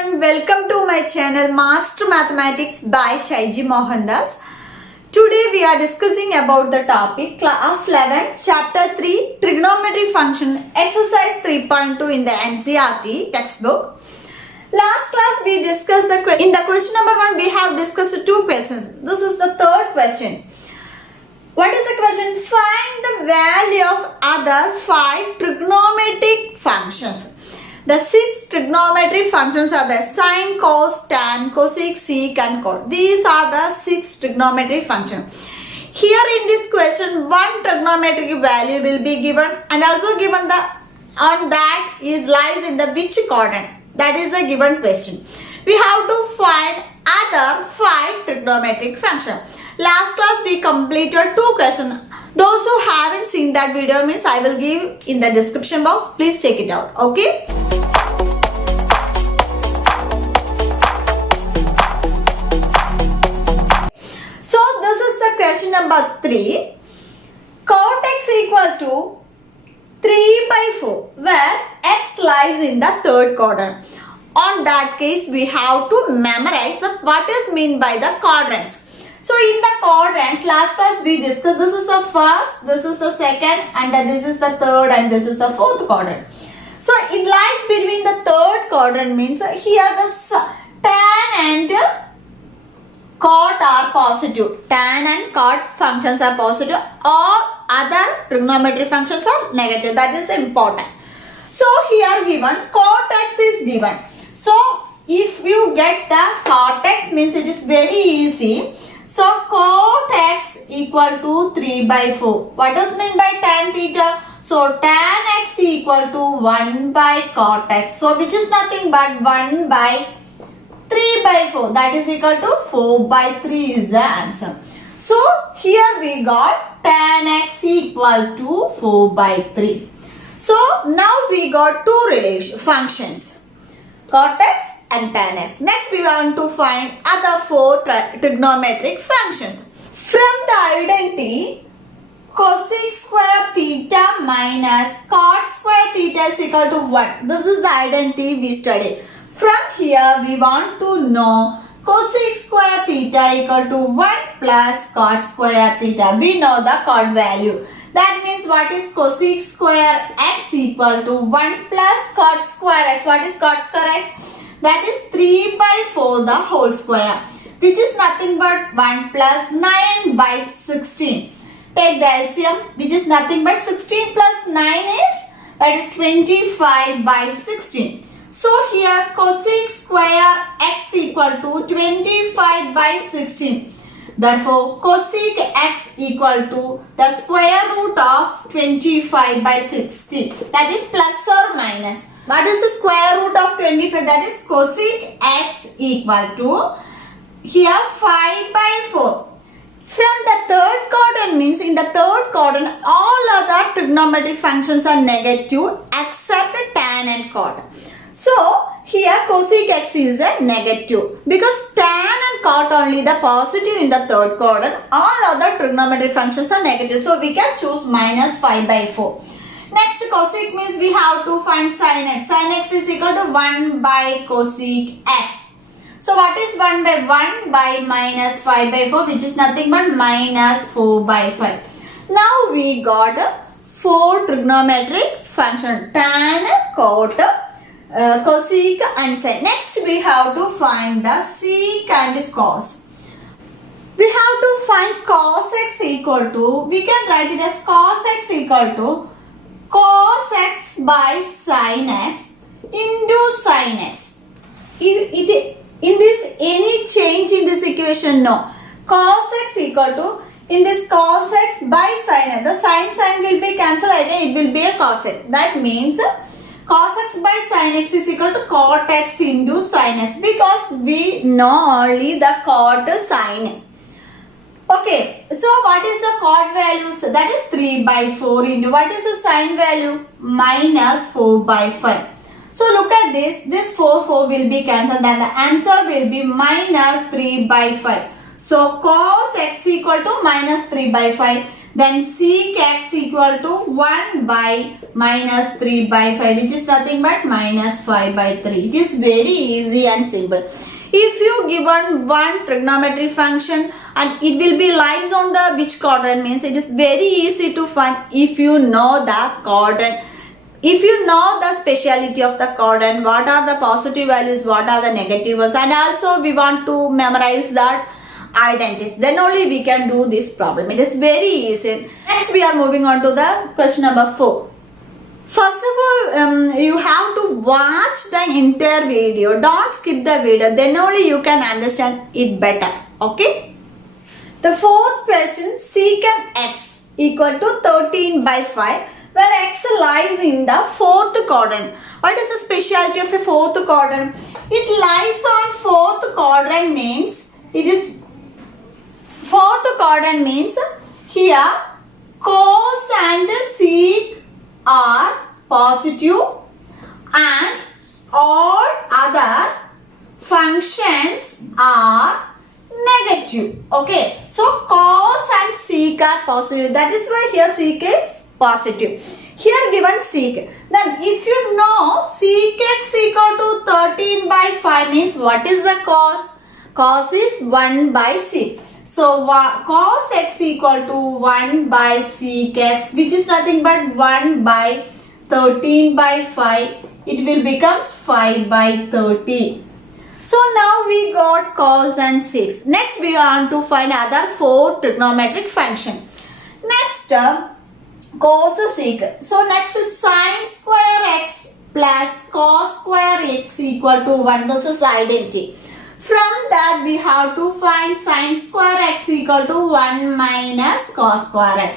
everyone, welcome to my channel Master Mathematics by Shaiji Mohandas. Today we are discussing about the topic class 11 chapter 3 trigonometry function exercise 3.2 in the NCERT textbook. Last class we discussed in the question number 1 we have discussed two questions. This is the third question. What is the question? Find the value of other 5 trigonometric functions. The 6 trigonometric functions are the sine, cos, tan, cosec, sec and cot. These are the 6 trigonometric functions. Here in this question, one trigonometric value will be given and also given the on that is lies in the which quadrant. That is the given question. We have to find other 5 trigonometric functions. Last class we completed 2 questions. Those who haven't seen that video means I will give in the description box. Please check it out. Okay. So this is the question number 3. Cot x equal to 3 by 4 where x lies in the third quadrant. On that case we have to memorize what is meant by the quadrants. So in the quadrants, last class we discussed this is the first, this is the second and then this is the third and this is the fourth quadrant. So it lies between the third quadrant means here the tan and cot are positive. Tan and cot functions are positive. All other trigonometry functions are negative. That is important. So here given cot x is given. So if you get the cot x means it is very easy. So cot x equal to 3 by 4. What does mean by tan theta? So tan x equal to 1 by cot x. So which is nothing but 1 by 3 by 4. That is equal to 4 by 3 is the answer. So here we got tan x equal to 4 by 3. So now we got two functions. Cot x and tan x. Next we want to find other 4 trigonometric functions. From the identity cosec square theta minus cot square theta is equal to 1. This is the identity we studied. From here we want to know cosec square theta equal to 1 plus cot square theta. We know the cot value. That means what is cosec square x equal to 1 plus cot square x. What is cot square x? That is 3 by 4 the whole square, which is nothing but 1 plus 9 by 16. Take the LCM, which is nothing but 16 plus 9 is, that is 25 by 16. So here cosec square x equal to 25 by 16. Therefore cosec x equal to the square root of 25 by 16. That is plus or minus. What is the square root of 25? That is cosec x equal to here 5 by 4. From the third quadrant means in the third quadrant all other trigonometric functions are negative except tan and cot. So here cosec x is a negative because tan and cot only the positive in the third quadrant. All other trigonometric functions are negative. So we can choose minus 5 by 4. Next cosec means we have to find sin x. Sin x is equal to 1 by cosec x. So what is 1 by 1 by minus 5 by 4 which is nothing but minus 4 by 5. Now we got 4 trigonometric functions tan, cot, cosec and sin. Next we have to find the sec and cos. We have to find cos x equal to, we can write it as cos x equal to cos x by sin x into sin x. In this any change in this equation? No. Cos x equal to, in this cos x by sin x, the sin will be cancelled again, it will be a cos x. That means cos x by sin x is equal to cot x into sin x because we know only the cot sin. Okay, so what is the cot value? So that is 3 by 4 into what is the sin value? Minus 4 by 5. So look at this 4 will be cancelled and the answer will be minus 3 by 5. So cos x equal to minus 3 by 5. Then sec x equal to 1 by minus 3 by 5, which is nothing but minus 5 by 3. It is very easy and simple. If you given one trigonometry function and it will be lies on the which quadrant, means it is very easy to find if you know the quadrant. If you know the speciality of the quadrant, what are the positive values, what are the negative values, and also we want to memorize that identities, then only we can do this problem. It is very easy. Next we are moving on to the question number 4. First of all, you have to watch the entire video. Don't skip the video, then only you can understand it better. Okay. The fourth question, secant x equal to 13 by 5, where x lies in the fourth quadrant. What is the speciality of a fourth quadrant? It lies on fourth quadrant means it is fourth quadrant means here cos and sec are positive and all other functions are negative. Okay, so cos and sec are positive. That is why here sec is positive. Here given sec. Then if you know sec x equal to 13 by 5 means what is the cos? Cos is 1 by sec. So cos x equal to 1 by sec x, which is nothing but 1 by 13 by 5. It will become 5 by 30. So now we got cos and sec. Next we want to find other 4 trigonometric function. Next cos sec. So next is sin square x plus cos square x equal to 1. This is identity. From that we have to find sin square x equal to 1 minus cos square x.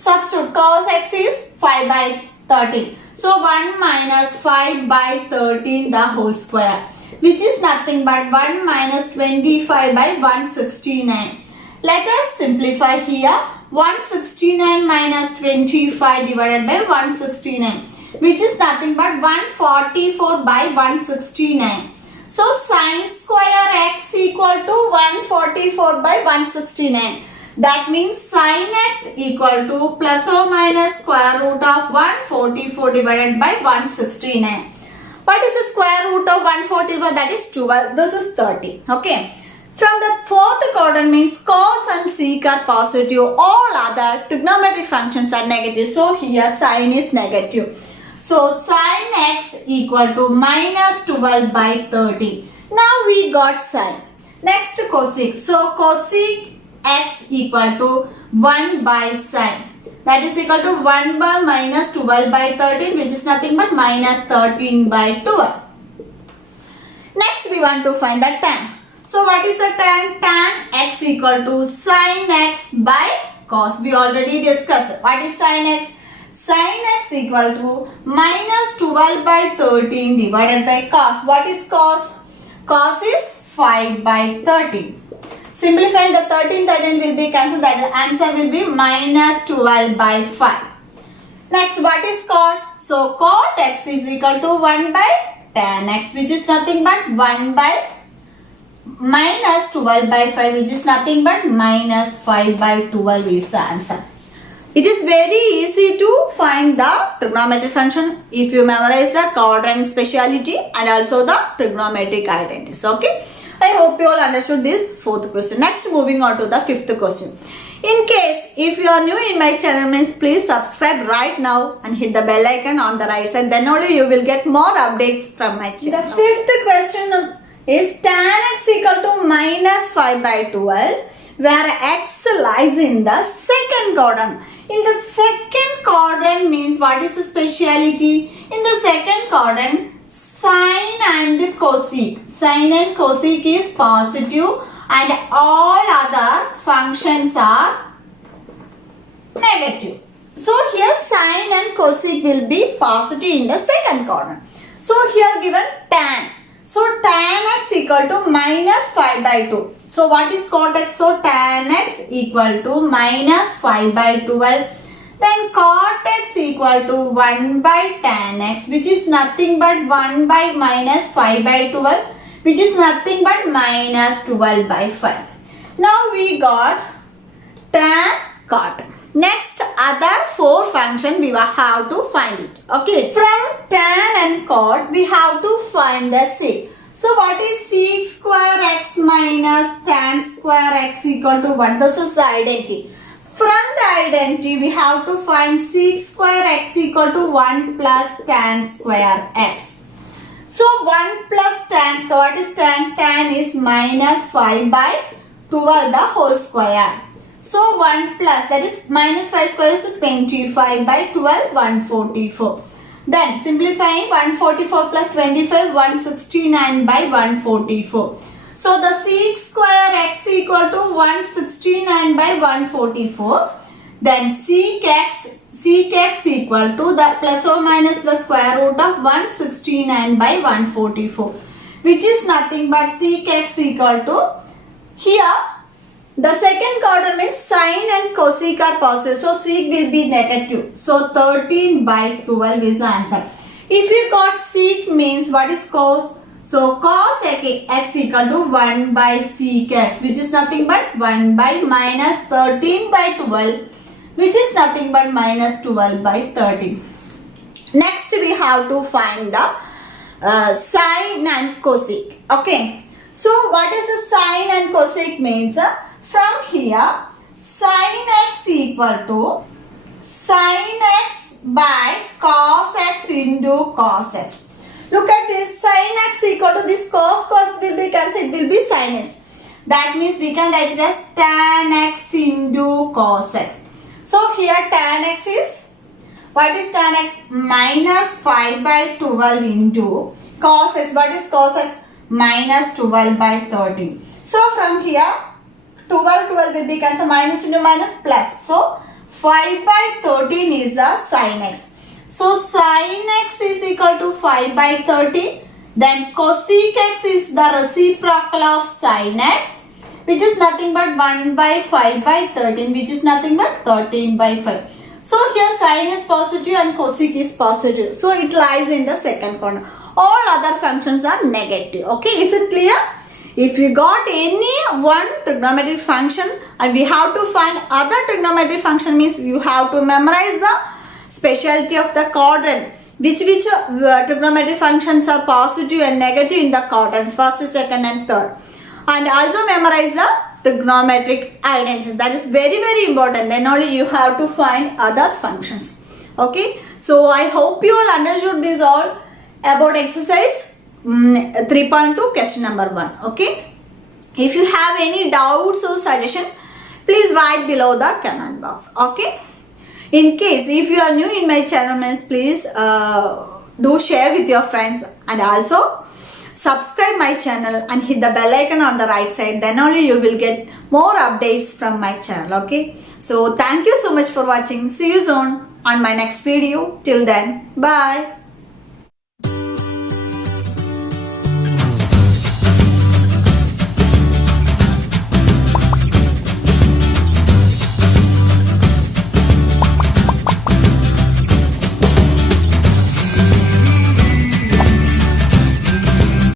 Substitute cos x is 5 by 13. So 1 minus 5 by 13 the whole square, which is nothing but 1 minus 25 by 169. Let us simplify here. 169 minus 25 divided by 169, which is nothing but 144 by 169. So sin square x equal to 144 by 169. That means sin x equal to plus or minus square root of 144 divided by 169. What is the square root of 144? That is 12. This is 30. Okay. From the fourth quadrant means cos and sec are positive. All other trigonometric functions are negative. So here sin is negative. So sin x equal to minus 12 by 30. Now we got sin. Next cosec. So cosec x equal to 1 by sin. That is equal to 1 by minus 12 by 13, which is nothing but minus 13 by 12. Next we want to find the tan. So what is the tan? Tan x equal to sin x by cos. We already discussed. What is sin x? Sin x equal to minus 12 by 13 divided by cos. What is cos? Cos is 5 by 13. Simplifying the 13 will be cancelled. That the answer will be minus 12 by 5. Next, what is cot? So cot x is equal to 1 by tan x, which is nothing but 1 by minus 12 by 5, which is nothing but minus 5 by 12 is the answer. It is very easy to find the trigonometric function if you memorize the quadrant speciality and also the trigonometric identities. Okay. I hope you all understood this fourth question. Next, moving on to the fifth question. In case if you are new in my channel, means please subscribe right now and hit the bell icon on the right side. Then only you will get more updates from my channel. The fifth question is tan x equal to minus 5 by 12, where x lies in the second quadrant. In the second quadrant means what is the speciality? In the second quadrant, sin and cosec. Sin and cosec is positive and all other functions are negative. So here sin and cosec will be positive in the second quadrant. So here given tan. So tan x equal to minus 5 by 2. So what is cot x? So tan x equal to minus 5 by 12. Then cot x equal to 1 by tan x, which is nothing but 1 by minus 5 by 12, which is nothing but minus 12 by 5. Now we got tan cot. Next, other 4 function we will have to find it. Okay. From tan and cot, we have to find the sec. So what is sec square x minus tan square x equal to 1? This is the identity. From the identity, we have to find sec square x equal to 1 plus tan square x. So 1 plus tan square, what is tan? Tan is minus 5 by 12 the whole square. So 1 plus, that is minus 5 square is 25 by 12, 144. Then simplifying 144 plus 25, 169 by 144. So the sec square x equal to 169 by 144. Then sec x equal to the plus or minus the square root of 169 by 144. Which is nothing but sec x equal to, here the second quadrant means sine and cosec are positive. So sec will be negative. So 13 by 12 is the answer. If you got sec means what is cos? So cos x equal to 1 by sec x, which is nothing but 1 by minus 13 by 12, which is nothing but minus 12 by 13. Next we have to find the sine and cosec. Okay. So what is the sine and cosec means? From here, sin x equal to sin x by cos x into cos x. Look at this, sin x equal to this cos will be cancelled, it will be sin x. That means we can write it as tan x into cos x. So here tan x is, what is tan x? Minus 5 by 12 into cos x. What is cos x? Minus 12 by 13. So from here, 12 will be cancelled, minus into minus plus. So 5 by 13 is the sin x. So sin x is equal to 5 by 13. Then cosec x is the reciprocal of sin x, which is nothing but 1 by 5 by 13, which is nothing but 13 by 5. So here sin is positive and cosec is positive. So it lies in the second corner. All other functions are negative. Okay, is it clear? If you got any one trigonometric function and we have to find other trigonometric function, means you have to memorize the specialty of the quadrant. Which trigonometric functions are positive and negative in the quadrants, first, second and third. And also memorize the trigonometric identities. That is very, very important. Then only you have to find other functions. Okay. So I hope you all understood this all about exercise 3.2 question number 1. Okay. If you have any doubts or suggestion, please write below the comment box. Okay. In case if you are new in my channel, means please do share with your friends and also subscribe my channel and hit the bell icon on the right side. Then only you will get more updates from my channel. Okay. So thank you so much for watching. See you soon on my next video. Till then, bye.